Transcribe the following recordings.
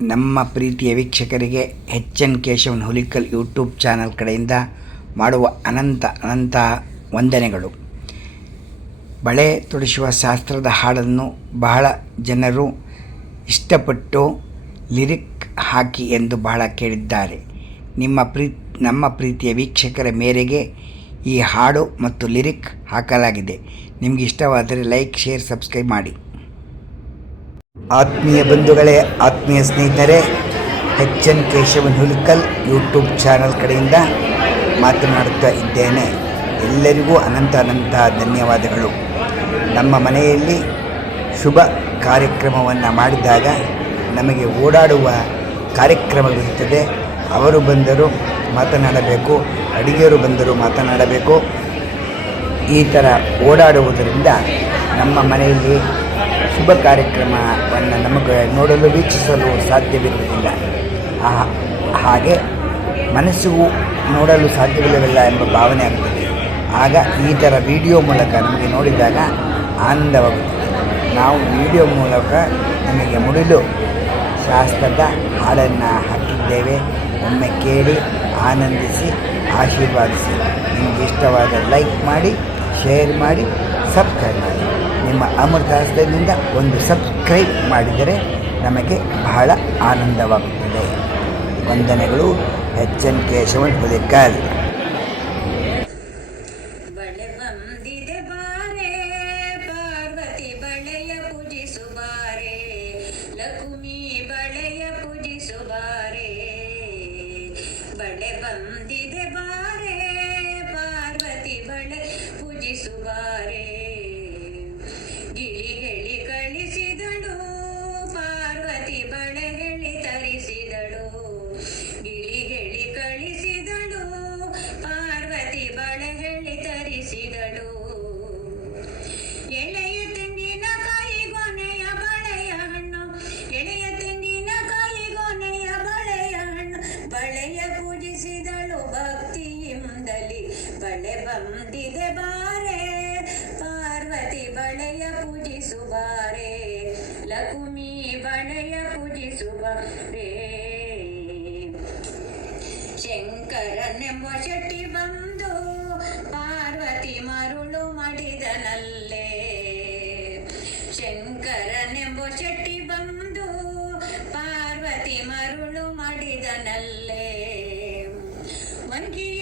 ನಮ್ಮ ಪ್ರೀತಿಯ ವೀಕ್ಷಕರಿಗೆ H N Keshavan Hulikal YouTube channel ಕಡೆಯಿಂದ ಮಾಡುವ ಅನಂತ ಅನಂತ ವಂದನೆಗಳು. ಬಳೆ ತೊಡಿಸುವ ಶಾಸ್ತ್ರದ ಹಾಡನ್ನು ಬಹಳ ಜನರು ಇಷ್ಟಪಟ್ಟು ಲಿರಿಕ್ ಹಾಕಿ ಎಂದು ಬಹಳ ಕೇಳಿದ್ದಾರೆ. ನಿಮ್ಮ ಪ್ರೀ ನಮ್ಮ ಪ್ರೀತಿಯ ವೀಕ್ಷಕರ ಮೇರೆಗೆ ಈ ಹಾಡು ಮತ್ತು ಲಿರಿಕ್ ಹಾಕಲಾಗಿದೆ. ನಿಮಗೆ ಇಷ್ಟವಾದರೆ ಲೈಕ್, ಶೇರ್, ಸಬ್ಸ್ಕ್ರೈಬ್ ಮಾಡಿ. ಆತ್ಮೀಯ ಬಂಧುಗಳೇ, ಆತ್ಮೀಯ ಸ್ನೇಹಿತರೆ H N Keshavan Hulikal YouTube channel ಕಡೆಯಿಂದ ಮಾತನಾಡುತ್ತಾ ಇದ್ದೇನೆ. ಎಲ್ಲರಿಗೂ ಅನಂತ ಅನಂತ ಧನ್ಯವಾದಗಳು. ನಮ್ಮ ಮನೆಯಲ್ಲಿ ಶುಭ ಕಾರ್ಯಕ್ರಮವನ್ನು ಮಾಡಿದಾಗ ನಮಗೆ ಓಡಾಡುವ ಕಾರ್ಯಕ್ರಮವಿರುತ್ತದೆ ಅವರು ಬಂದರು ಮಾತನಾಡಬೇಕು ಅಡುಗೆಯರು ಬಂದರು ಮಾತನಾಡಬೇಕು. ಈ ಥರ ಓಡಾಡುವುದರಿಂದ ನಮ್ಮ ಮನೆಯಲ್ಲಿ ಶುಭ ಕಾರ್ಯಕ್ರಮವನ್ನು ನಮಗೆ ನೋಡಲು ವೀಕ್ಷಿಸಲು ಸಾಧ್ಯವಿರುವುದಿಲ್ಲ. ಹಾಗೆ ಮನಸ್ಸಿಗೂ ನೋಡಲು ಸಾಧ್ಯವಿಲ್ಲವಿಲ್ಲ ಎಂಬ ಭಾವನೆ ಆಗುತ್ತದೆ. ಆಗ ಈ ಥರ ವಿಡಿಯೋ ಮೂಲಕ ನಮಗೆ ನೋಡಿದಾಗ ಆನಂದವಾಗುತ್ತದೆ. ನಾವು ವಿಡಿಯೋ ಮೂಲಕ ನಮಗೆ ಮುಡಿಲು ಶಾಸ್ತ್ರದ ಹಾಡನ್ನು ಹಾಕಿದ್ದೇವೆ. ಒಮ್ಮೆ ಕೇಳಿ ಆನಂದಿಸಿ, ಆಶೀರ್ವಾದಿಸಿ. ನಿಮಗೆ ಇಷ್ಟವಾದ ಲೈಕ್ ಮಾಡಿ, ಶೇರ್ ಮಾಡಿ, ಸಬ್ಸ್ಕ್ರೈಬ್ ಮಾಡಿ. ನಿಮ್ಮ ಅಮೃತ ಹಸ್ತದಿಂದ ಒಂದು ಸಬ್ಸ್ಕ್ರೈಬ್ ಮಾಡಿದರೆ ನಮಗೆ ಬಹಳ ಆನಂದವಾಗುತ್ತದೆ. ವಂದನೆಗಳು ಎಚ್ ಎನ್ ಕೇಶವನ್ ಹುಲಿಕಲ್. ಬಂದಿದೆ ಬಾರೆ, ಪಾರ್ವತಿ ಬಳೆ ಬಂದಿದೆ ಬಳೆಯ ಪೂಜಿಸು ಬಾರೆ ಲಕ್ಷ್ಮಿ ಬಣಯ ಪೂಜಿಸು ಬಾರೆ ಶಂಕರನೆಂಬ ಶೆಟ್ಟಿ ಬಂದು ಪಾರ್ವತಿ ಮರುಳು ಮಾಡಿದನಲ್ಲೇ. ಶಂಕರನೆಂಬ ಶೆಟ್ಟಿ ಬಂದು ಪಾರ್ವತಿ ಮರುಳು ಮಾಡಿದನಲ್ಲೇ. ವಂಗಿಯ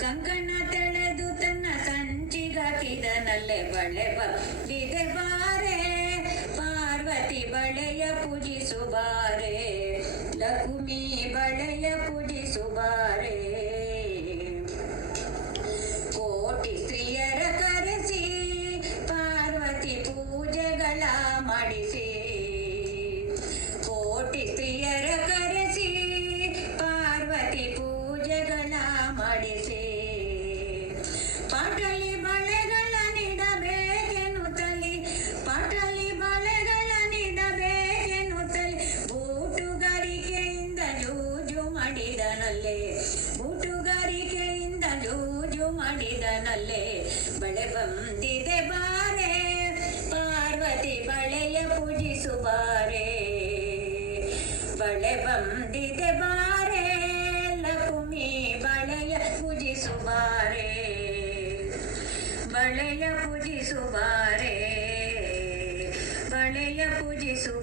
ಕಂಕಣ ತೆಳೆದು ತನ್ನ ಸಂಚಿಗಾಕಿದನಲ್ಲೇ ಬಳೆ ಬಂದಿದೆ ಬಾರೆ ಪಾರ್ವತಿ ಬಳೆಯ ಪೂಜಿಸು ಬಾರೆ. ಲಕ್ಷ್ಮಿ ಬಳೆಯ ಪೂಜಿಸು ಬಳೆ ಬಂದಿದೆ ಬಾರೆ ಲಕುಮಿ ಬಳೆಯ ಪೂಜಿಸುವಾರೆ ಬಳೆಯ ಪೂಜಿಸುವಾರೆ ಬಳೆಯ ಪೂಜಿಸು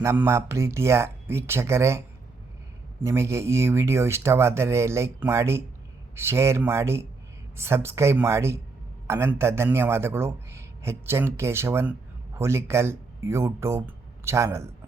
ನಮ್ಮ ಪ್ರೀತಿಯ ವೀಕ್ಷಕರೇ, ನಿಮಗೆ ಈ ವಿಡಿಯೋ ಇಷ್ಟವಾದರೆ ಲೈಕ್ ಮಾಡಿ, ಶೇರ್ ಮಾಡಿ, ಸಬ್ಸ್ಕ್ರೈಬ್ ಮಾಡಿ. ಅನಂತ ಧನ್ಯವಾದಗಳು. H N Keshavan, Hulikal YouTube channel.